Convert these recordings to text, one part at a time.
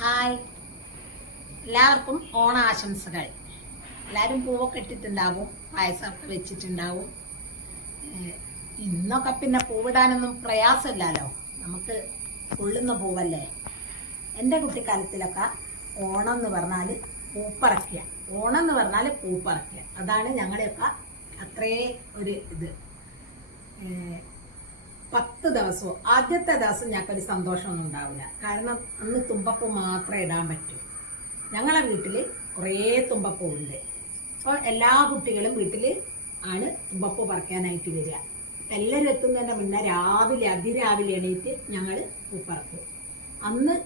Hi, എല്ലാവർക്കും ഓണാശംസകൾ. എല്ലാവരും പൂവൊക്കെ ഇട്ടിട്ടുണ്ടാവും, പായസമൊക്കെ വെച്ചിട്ടുണ്ടാവും. ഇന്നൊക്കെ പിന്നെ പൂവിടാനൊന്നും പ്രയാസമില്ലല്ലോ, നമുക്ക് കൊള്ളുന്ന പൂവല്ലേ. എൻ്റെ കുട്ടിക്കാലത്തിലൊക്കെ ഓണം എന്ന് പറഞ്ഞാൽ പൂപ്പറക്കുക, ഓണം എന്ന് പറഞ്ഞാൽ പൂപ്പറക്കുക, അതാണ് ഞങ്ങളുടെയൊക്കെ അത്രേ ഒരു ഇത്. 10 ദിവസവും ആദ്യത്തെ ദിവസം ഞങ്ങൾക്കൊരു സന്തോഷമൊന്നും ഉണ്ടാവില്ല. കാരണം അന്ന് തുമ്പപ്പൂ മാത്രമേ ഇടാൻ പറ്റൂ. ഞങ്ങളെ വീട്ടിൽ കുറേ തുമ്പപ്പൂ ഉണ്ട്. അപ്പോൾ എല്ലാ കുട്ടികളും വീട്ടിൽ ആണ് തുമ്പപ്പൂ പറിക്കാനായിട്ട് വരിക. എല്ലാവരും എത്തുന്നതിൻ്റെ മുന്നേ അതിരാവിലെ എണീറ്റ് ഞങ്ങൾ പൂ പറിക്കും. അന്ന്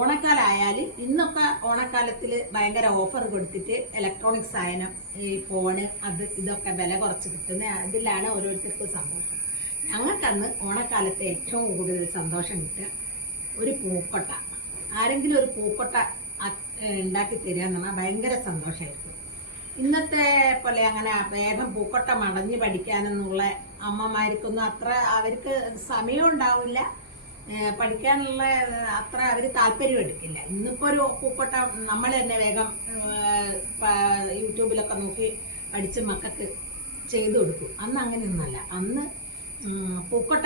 ഓണക്കാലമായാൽ ഇന്നൊക്കെ ഓണക്കാലത്തിൽ ഭയങ്കര ഓഫർ കൊടുത്തിട്ട് ഇലക്ട്രോണിക് സാധനം, ഈ ഫോണ്, ഇതൊക്കെ വില കുറച്ച് കിട്ടുന്ന അതിലാണ് ഓരോരുത്തർക്കും സന്തോഷം. ഞങ്ങൾക്കന്ന് ഓണക്കാലത്തെ ഏറ്റവും കൂടുതൽ സന്തോഷം കിട്ടുക ഒരു പൂക്കൊട്ട. ആരെങ്കിലും ഒരു പൂക്കൊട്ട ഉണ്ടാക്കി തരിക എന്ന് പറഞ്ഞാൽ ഭയങ്കര സന്തോഷമായിരിക്കും. ഇന്നത്തെ പോലെ അങ്ങനെ വേഗം പൂക്കൊട്ട മടഞ്ഞ് പഠിക്കാനെന്നുള്ള അമ്മമാർക്കൊന്നും അത്ര അവർക്ക് സമയം ഉണ്ടാവില്ല, പഠിക്കാനുള്ള അത്ര അവർ താല്പര്യം എടുക്കില്ല. ഇന്നിപ്പോൾ ഒരു പൂക്കൊട്ട നമ്മൾ തന്നെ വേഗം യൂട്യൂബിലൊക്കെ നോക്കി പഠിച്ച് മക്കൾക്ക് ചെയ്തു കൊടുക്കും. അന്ന് അങ്ങനെയൊന്നുമല്ല. അന്ന് പൂക്കൊട്ട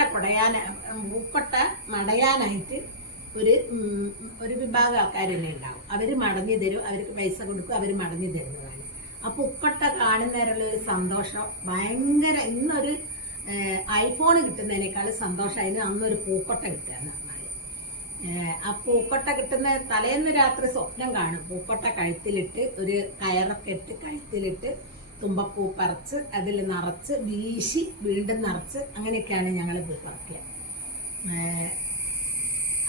മടയാനായിട്ട് ഒരു വിഭാഗം ആൾക്കാർ തന്നെ ഉണ്ടാവും. അവർ മടങ്ങി തരും, അവർക്ക് പൈസ കൊടുക്കും, അവർ മടങ്ങി തരുന്നതാണ്. ആ പൂക്കൊട്ട കാണുന്നതിനുള്ള ഒരു സന്തോഷം ഭയങ്കര. ഇന്നൊരു ഐഫോൺ കിട്ടുന്നതിനേക്കാൾ സന്തോഷമായിരുന്നു അന്നൊരു പൂക്കൊട്ട കിട്ടുക എന്ന് പറഞ്ഞാൽ. ആ പൂക്കൊട്ട കിട്ടുന്ന തലേന്ന് രാത്രി സ്വപ്നം കാണും. പൂക്കൊട്ട കഴുത്തിലിട്ട് ഒരു കയറൊക്കെ ഇട്ട് കഴുത്തിലിട്ട് തുമ്പപ്പൂ പറിച്ച് അതിൽ നിറച്ച് വീശി വീണ്ടും നിറച്ച് അങ്ങനെയൊക്കെയാണ് ഞങ്ങൾ പൂ പറിക്കുക.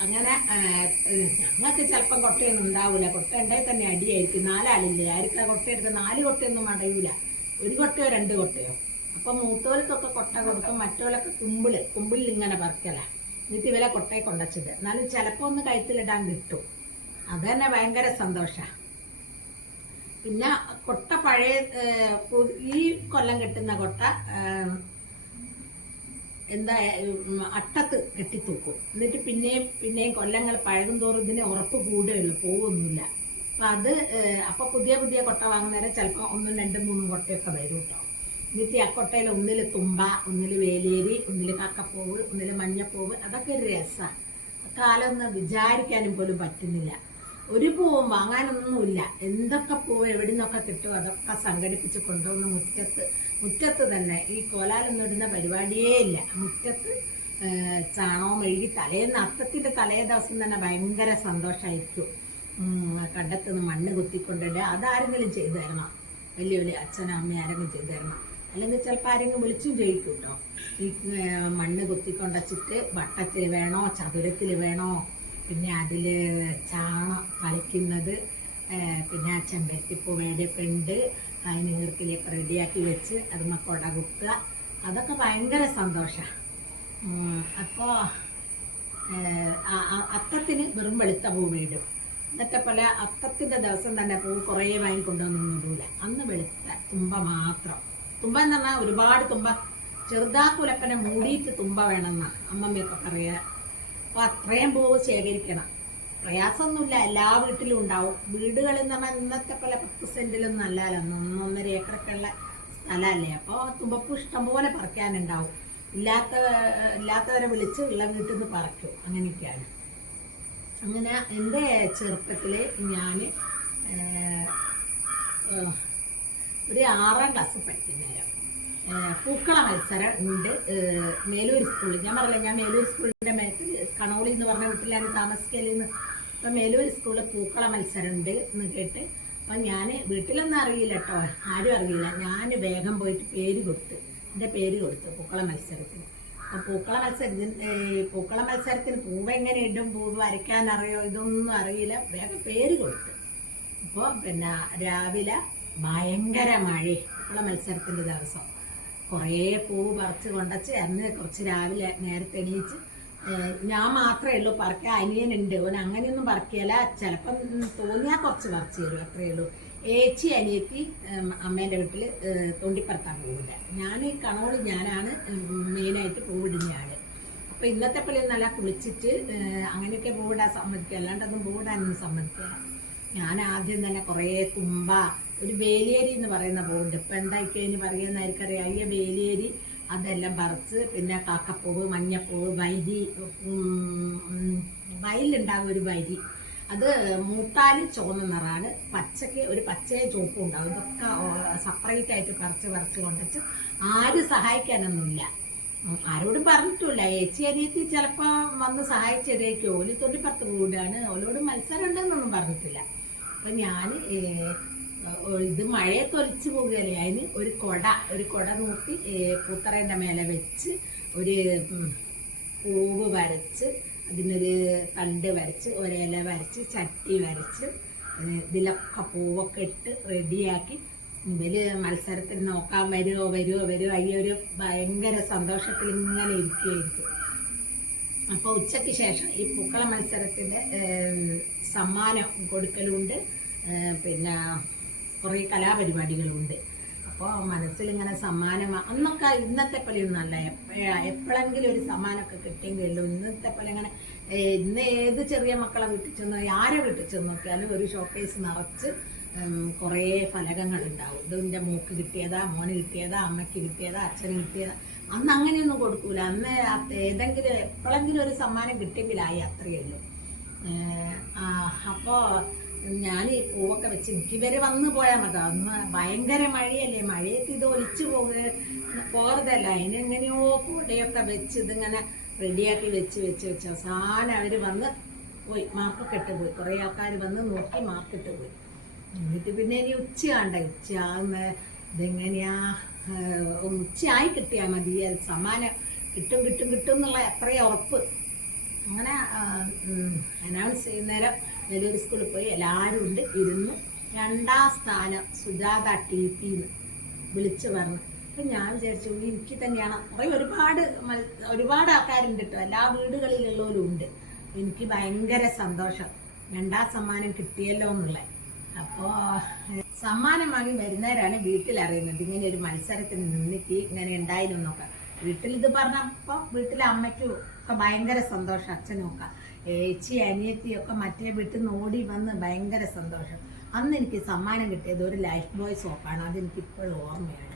അങ്ങനെ ഞങ്ങൾക്ക് ചിലപ്പം കൊട്ടയൊന്നും ഉണ്ടാവില്ല. കൊട്ട ഉണ്ടായി തന്നെ അടിയായിരിക്കും. 4 ആളില്ലേ, ആർക്കാ കൊട്ട എടുക്കുക? 4 കൊട്ടയൊന്നും അടയില്ല, 1 കൊട്ടയോ 2 കൊട്ടയോ. അപ്പം മൂത്തോലത്തൊക്കെ കൊട്ട കൊടുക്കും, മറ്റോലൊക്കെ കുമ്പിളിൽ ഇങ്ങനെ പറിക്കല. എന്നിട്ട് ഇവരെ കൊട്ടയെ കൊണ്ടച്ചിട്ട് എന്നാലും ചിലപ്പോൾ ഒന്ന് കഴുത്തിലിടാൻ കിട്ടും. അത് തന്നെ ഭയങ്കര സന്തോഷമാണ്. പിന്നെ കൊട്ട പഴയ ഈ കൊല്ലം കെട്ടുന്ന കൊട്ട എന്താ അട്ടത്ത് കെട്ടിത്തൂക്കും. എന്നിട്ട് പിന്നെയും കൊല്ലങ്ങൾ പഴകും തോറും ഇതിന് ഉറപ്പ് കൂടുകയുള്ളൂ, പോവൊന്നുമില്ല. അപ്പം പുതിയ കൊട്ട വാങ്ങുന്നേരം ചിലപ്പോൾ 1, 2, 3 കൊട്ടയൊക്കെ വരും കേട്ടോ. എന്നിട്ട് ആ കൊട്ടയിൽ ഒന്നിൽ തുമ്പ, ഒന്നിൽ വേലേരി, ഒന്നിൽ കക്കപ്പൂവ്, ഒന്നിൽ മഞ്ഞപ്പൂവ്. അതൊക്കെ ഒരു രസമാണ്. കാലം ഒന്ന് വിചാരിക്കാനും പോലും പറ്റുന്നില്ല. ഒരു പൂവും വാങ്ങാനൊന്നുമില്ല. എന്തൊക്കെ പൂവ് എവിടെ നിന്നൊക്കെ കിട്ടും അതൊക്കെ സംഘടിപ്പിച്ച് കൊണ്ടുവന്ന് മുറ്റത്ത് തന്നെ. ഈ കോലാലൊന്നും ഇടുന്ന പരിപാടിയേ ഇല്ല. മുറ്റത്ത് ചാണകം മെഴുകി അത്തത്തിൻ്റെ തലേ ദിവസം തന്നെ ഭയങ്കര സന്തോഷമായിരിക്കും. കണ്ടത്തുനിന്ന് മണ്ണ് കുത്തിക്കൊണ്ടിടുക. അതാരെങ്കിലും ചെയ്തു തരണം, വലിയ അച്ഛനും അമ്മയും ആരെങ്കിലും ചെയ്തു തരണം. അല്ലെങ്കിൽ ചിലപ്പോൾ ആരെങ്കിലും വിളിച്ചും ചെയ്യിക്കും കേട്ടോ. ഈ മണ്ണ് കുത്തിക്കൊണ്ടച്ചിട്ട് വട്ടത്തിൽ വേണോ ചതുരത്തിൽ വേണോ, പിന്നെ അതിൽ ചാണം കളിക്കുന്നത്, പിന്നെ ചെമ്പരത്തിപ്പൂ വേടിയൊക്കെ ഉണ്ട്, അതിന് ഈർക്കിലേക്ക് റെഡിയാക്കി വെച്ച് അത് കൊട കുത്തുക. അതൊക്കെ ഭയങ്കര സന്തോഷമാണ്. അപ്പോൾ അത്തത്തിന് വെറും വെളുത്ത പൂ വീടും. ഇന്നത്തെ പോലെ അത്തത്തിൻ്റെ ദിവസം തന്നെ പൂ കുറേ വാങ്ങിക്കൊണ്ടുവന്നൊന്നും ഇടൂല. അന്ന് വെളുത്ത തുമ്പ മാത്രം. തുമ്പ എന്ന് പറഞ്ഞാൽ ഒരുപാട് തുമ്പ, ചെറുതാക്കുലപ്പനെ മൂടിയിട്ട് തുമ്പ വേണമെന്നാണ് അമ്മമ്മയൊക്കെ പറയുക. അപ്പോൾ അത്രയും പൂവ് ശേഖരിക്കണം. പ്രയാസമൊന്നുമില്ല, എല്ലാ വീട്ടിലും ഉണ്ടാവും. വീടുകളിൽ എന്ന് പറഞ്ഞാൽ ഇന്നത്തെ പോലെ 10 സെൻറ്റിലൊന്നും അല്ലല്ലോ, 1-1.5 ഏക്കറൊക്കെ ഉള്ള സ്ഥലമല്ലേ. അപ്പോൾ തുമ്പപ്പൂ ഇഷ്ടംപോലെ പറിക്കാനുണ്ടാവും. ഇല്ലാത്തവരെ വിളിച്ച് ഉള്ള വീട്ടിൽ നിന്ന് പറിക്കും. അങ്ങനെയൊക്കെയാണ്. അങ്ങനെ എൻ്റെ ചെറുപ്പത്തിൽ ഞാൻ ഒരു 6ാം ക്ലാസ് പഠിക്കുന്നേരം പൂക്കള മത്സരം ഉണ്ട് മേലൂർ സ്കൂളിൽ. ഞാൻ പറഞ്ഞില്ല, ഞാൻ മേലൂർ സ്കൂളിൻ്റെ കണോളി എന്ന് പറഞ്ഞ വീട്ടിലാണ് താമസിക്കലെന്ന്. അപ്പം മേലൂർ സ്കൂളിൽ പൂക്കള മത്സരം ഉണ്ട് എന്ന് കേട്ട്, അപ്പം ഞാൻ വീട്ടിലൊന്നും അറിയില്ല കേട്ടോ, ആരും അറിയില്ല. ഞാൻ വേഗം പോയിട്ട് എൻ്റെ പേര് കൊടുത്തു പൂക്കള മത്സരത്തിന്. അപ്പം പൂക്കള മത്സരത്തിന് പൂവ് എങ്ങനെ ഇടും, പൂവ് വരയ്ക്കാൻ അറിയോ, ഇതൊന്നും അറിയില്ല. വേഗം പേര് കൊടുത്തു. അപ്പോൾ പിന്നെ രാവിലെ ഭയങ്കര മഴ. പൂക്കള മത്സരത്തിൻ്റെ ദിവസം കുറേ പൂവ് പറിച്ച് കൊണ്ടച്ച് അന്ന് കുറച്ച് രാവിലെ നേരത്തെ എണീച്ച് ഞാൻ മാത്രമേ ഉള്ളൂ പറിക്കാൻ. അനിയനുണ്ട്, ഓൻ അങ്ങനെയൊന്നും പറിക്കുകയില്ല. ചിലപ്പം തോന്നിയാൽ കുറച്ച് പറിച്ച് തരും, അത്രയേ ഉള്ളൂ. ഏച്ചി അനിയത്തി അമ്മേൻ്റെ വീട്ടിൽ തൊണ്ടിപ്പറത്താൻ പോവില്ല. ഞാൻ കണോളി ഞാനാണ് മെയിനായിട്ട് പൂവിടുന്ന ആൾ. അപ്പൊ ഇന്നത്തെ പോലെ നല്ല കുളിച്ചിട്ട് അങ്ങനെയൊക്കെ പൂവിടാൻ സമ്മതിക്കുക, അല്ലാണ്ടൊന്നും പൂവിടാനൊന്നും സമ്മതിക്കുക. ഞാൻ ആദ്യം തന്നെ കുറേ തുമ്പ, ഒരു വേലിയേരി എന്ന് പറയുന്ന പൂവുണ്ട്, ഇപ്പൊ എന്തായിക്കതിന് പറയുന്നതായിരിക്കറിയാം, ഈ വേലിയേരി അതെല്ലാം പറിച്ച്, പിന്നെ കാക്കപ്പൂവ്, മഞ്ഞപ്പൂവ്, വയലിലുണ്ടാകും ഒരു വരി, അത് മൂത്താല് ചുവന്ന നിറാണ്, പച്ചക്ക് ഒരു പച്ചയും ചുവപ്പും ഉണ്ടാവും. ഇതൊക്കെ സെപ്പറേറ്റ് ആയിട്ട് പറിച്ച് കൊണ്ടുവച്ച് ആരും സഹായിക്കാനൊന്നുമില്ല, ആരോടും പറഞ്ഞിട്ടില്ല. ഏച്ചി അനിയത്തി ചിലപ്പോൾ വന്ന് സഹായിച്ചതേക്കോ, ഓല് തൊണ്ടിപ്പുറത്ത് കൂടാണ്, ഓലോട് മത്സരം ഉണ്ടെന്നൊന്നും പറഞ്ഞിട്ടില്ല. അപ്പം ഞാൻ ഇത് മഴയെ തൊലിച്ച് പോകുകയല്ലേ, അതിന് ഒരു കൊട നോക്കി പൂത്തറേൻ്റെ മേലെ വെച്ച് ഒരു പൂവ് വരച്ച്, അതിനൊരു തണ്ട് വരച്ച്, ഒരില വരച്ച്, ചട്ടി വരച്ച്, ഇതിലൊക്കെ പൂവൊക്കെ ഇട്ട് റെഡിയാക്കി ഇവര് മത്സരത്തിൽ നോക്കാൻ വരുമോ ഈ ഒരു ഭയങ്കര സന്തോഷത്തിൽ ഇങ്ങനെ ഇരിക്കുകയായിരിക്കും. അപ്പോൾ ഉച്ചയ്ക്ക് ശേഷം ഈ പൂക്കള മത്സരത്തിൻ്റെ സമ്മാനം കൊടുക്കലുണ്ട്, പിന്നെ കുറേ കലാപരിപാടികളുണ്ട്. അപ്പോൾ മനസ്സിലിങ്ങനെ സമ്മാനം അന്നൊക്കെ ഇന്നത്തെ പോലെയൊന്നും അല്ല, എപ്പോഴെങ്കിലും ഒരു സമ്മാനമൊക്കെ കിട്ടിയെങ്കിലോ. ഇന്നത്തെ പോലെ ഇങ്ങനെ ഇന്ന് ഏത് ചെറിയ മക്കളെ വീട്ടിൽ ചെന്നോ, ആരെ വീട്ടിൽ ചെന്ന് നോക്കിയാലും ഒരു ഷോക്കേസ് നിറച്ച് കുറേ ഫലകങ്ങളുണ്ടാവും. ഇതിൻ്റെ മോക്ക് കിട്ടിയതാ, മോന് കിട്ടിയതാ, അമ്മയ്ക്ക് കിട്ടിയതാ, അച്ഛന് കിട്ടിയതാ. അന്ന് അങ്ങനെയൊന്നും കൊടുക്കൂല. അന്ന് ഏതെങ്കിലും എപ്പോഴെങ്കിലും ഒരു സമ്മാനം കിട്ടിയെങ്കിലായി, അത്രയേ ഉള്ളൂ. അപ്പോൾ ഞാൻ ഈ പൂവൊക്കെ വെച്ച് എനിക്കിവരെ വന്നു പോയാൽ മതി. അന്ന് ഭയങ്കര മഴയല്ലേ, മഴയത്ത് ഇത് ഒലിച്ചു പോകരുതല്ല, അതിനെങ്ങനെയോ കൂടെയൊക്കെ വെച്ച് ഇതിങ്ങനെ റെഡിയാക്കി വെച്ച് അവസാനം അവർ വന്ന് പോയി, മാർക്കൊക്കെ ഇട്ട് പോയി. കുറേ ആൾക്കാർ വന്ന് നോക്കി മാർക്കിട്ട് പോയി. എന്നിട്ട് പിന്നെ ഇനി ഉച്ചയാകുന്ന ഇതെങ്ങനെയാ, ഉച്ചയായി കിട്ടിയാൽ മതി, സമ്മാനം കിട്ടും എന്നുള്ള എത്രയും ഉറപ്പ്. അങ്ങനെ അനൗൺസ് ചെയ്യുന്നേരം വലിയൊരു സ്കൂളിൽ പോയി എല്ലാവരും ഉണ്ട്, ഇരുന്ന് 2ാം സ്ഥാനം സുജാത TP വിളിച്ചു പറഞ്ഞു. അപ്പം ഞാൻ വിചാരിച്ചു എനിക്ക് തന്നെയാണ്. ഒരുപാട് ആൾക്കാരുണ്ട് കേട്ടോ, എല്ലാ വീടുകളിലുള്ളവരും ഉണ്ട്. എനിക്ക് ഭയങ്കര സന്തോഷം, 2ാം സമ്മാനം കിട്ടിയല്ലോ എന്നുള്ളത്. അപ്പോൾ സമ്മാനം വാങ്ങി വരുന്നവരാണ് വീട്ടിലറിയുന്നത് ഇങ്ങനെ ഒരു മത്സരത്തിന് നിന്നിട്ട് ഇങ്ങനെ ഉണ്ടായിരുന്നു എന്നൊക്കെ. വീട്ടിൽ ഇത് പറഞ്ഞപ്പോൾ വീട്ടിലെ അമ്മയ്ക്കും ഒക്കെ ഭയങ്കര സന്തോഷം, അച്ഛനും ഒക്കെ. ഏച്ചി അനിയത്തിയൊക്കെ മറ്റേ വീട്ടിൽ നിന്ന് ഓടി വന്ന് ഭയങ്കര സന്തോഷം. അന്ന് എനിക്ക് സമ്മാനം കിട്ടിയത് ഒരു ലൈഫ് ബോയ് സോപ്പാണ്, അതെനിക്ക് ഇപ്പോഴും ഓർമ്മയാണ്.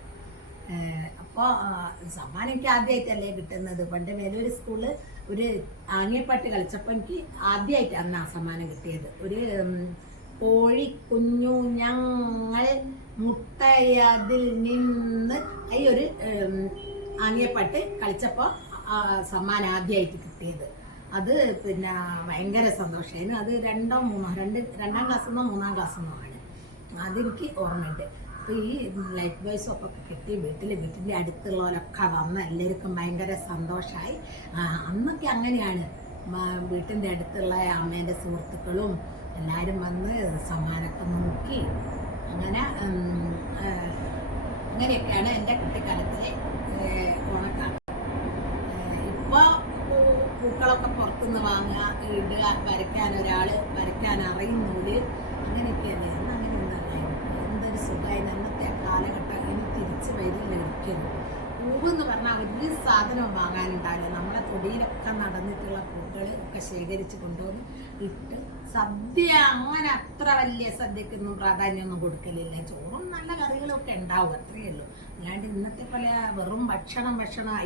അപ്പോൾ സമ്മാനം എനിക്ക് ആദ്യമായിട്ടല്ലേ കിട്ടുന്നത്. പണ്ട് വേലൂർ സ്കൂളിൽ ഒരു ആംഗ്യപ്പാട്ട് കളിച്ചപ്പോൾ എനിക്ക് ആദ്യമായിട്ട് അന്ന് ആ സമ്മാനം കിട്ടിയത്. ഒരു കോഴി കുഞ്ഞു ഞങ്ങൾ മുട്ടയതിൽ നിന്ന് ഈ ഒരു ആംഗ്യപ്പാട്ട് കളിച്ചപ്പോൾ സമ്മാനം ആദ്യമായിട്ട് കിട്ടിയത്. അത് പിന്നെ ഭയങ്കര സന്തോഷമായിരുന്നു. അത് 2ാം ക്ലാസ്സെന്നോ 3ാം ക്ലാസ്സെന്നോ ആണ്, അതെനിക്ക് ഓർമ്മയുണ്ട്. അപ്പോൾ ഈ ലൈഫ് ബോയ്സ് ഒക്കെ കിട്ടി വീട്ടിൻ്റെ അടുത്തുള്ളവരൊക്കെ വന്ന് എല്ലാവർക്കും ഭയങ്കര സന്തോഷമായി. അന്നൊക്കെ അങ്ങനെയാണ്, വീട്ടിൻ്റെ അടുത്തുള്ള അമ്മേൻ്റെ സുഹൃത്തുക്കളും എല്ലാവരും വന്ന് സമ്മാനമൊക്കെ നോക്കി. അങ്ങനെയൊക്കെയാണ് എൻ്റെ കുട്ടിക്കാലത്തിലെ ഓണക്കാലം. ഇപ്പോൾ പൂക്കളൊക്കെ പുറത്തുനിന്ന് വാങ്ങുക, ഇടുക, വരയ്ക്കാൻ അറിയുന്നൂല്, അങ്ങനെയൊക്കെയല്ലേ. അന്ന് അങ്ങനെയൊന്നും അല്ലായിരുന്നു. എന്തൊരു സുഖമായി അന്നത്തെ കാലഘട്ടം ഇനി തിരിച്ച് വരില്ല ഒരിക്കലും. പൂവെന്ന് പറഞ്ഞാൽ ഒരു സാധനവും വാങ്ങാനുണ്ടാവില്ല. നമ്മളെ തൊടിയിലൊക്കെ നടന്നിട്ടുള്ള പൂക്കൾ ഒക്കെ ശേഖരിച്ച് കൊണ്ടുവന്ന് ഇട്ട് സദ്യ, അങ്ങനെ അത്ര വലിയ സദ്യക്കൊന്നും പ്രാധാന്യമൊന്നും കൊടുക്കലില്ല. ചോറും നല്ല കറികളൊക്കെ ഉണ്ടാവും, അത്രയേ ഉള്ളൂ. അല്ലാണ്ട് ഇന്നത്തെ പോലെ വെറും ഭക്ഷണം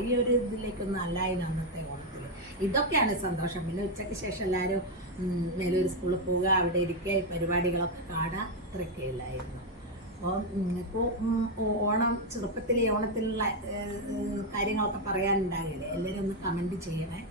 ഈ ഒരു ഇതിലേക്കൊന്നും അല്ലായിരുന്നു അന്നത്തെ ഓണത്തിൽ. ഇതൊക്കെയാണ് സന്തോഷം. പിന്നെ ഉച്ചയ്ക്ക് ശേഷം എല്ലാവരും മേലൂർ സ്കൂളിൽ പോവുക, അവിടെ ഇരിക്കുക, ഈ പരിപാടികളൊക്കെ കാണുക, അത്രയൊക്കെ ഇല്ലായിരുന്നു. അപ്പോൾ ഓണം, ചെറുപ്പത്തിലെ ഓണത്തിലുള്ള കാര്യങ്ങളൊക്കെ പറയാനുണ്ടാകില്ലേ, എല്ലാവരും ഒന്ന് കമൻറ്റ് ചെയ്യണേ.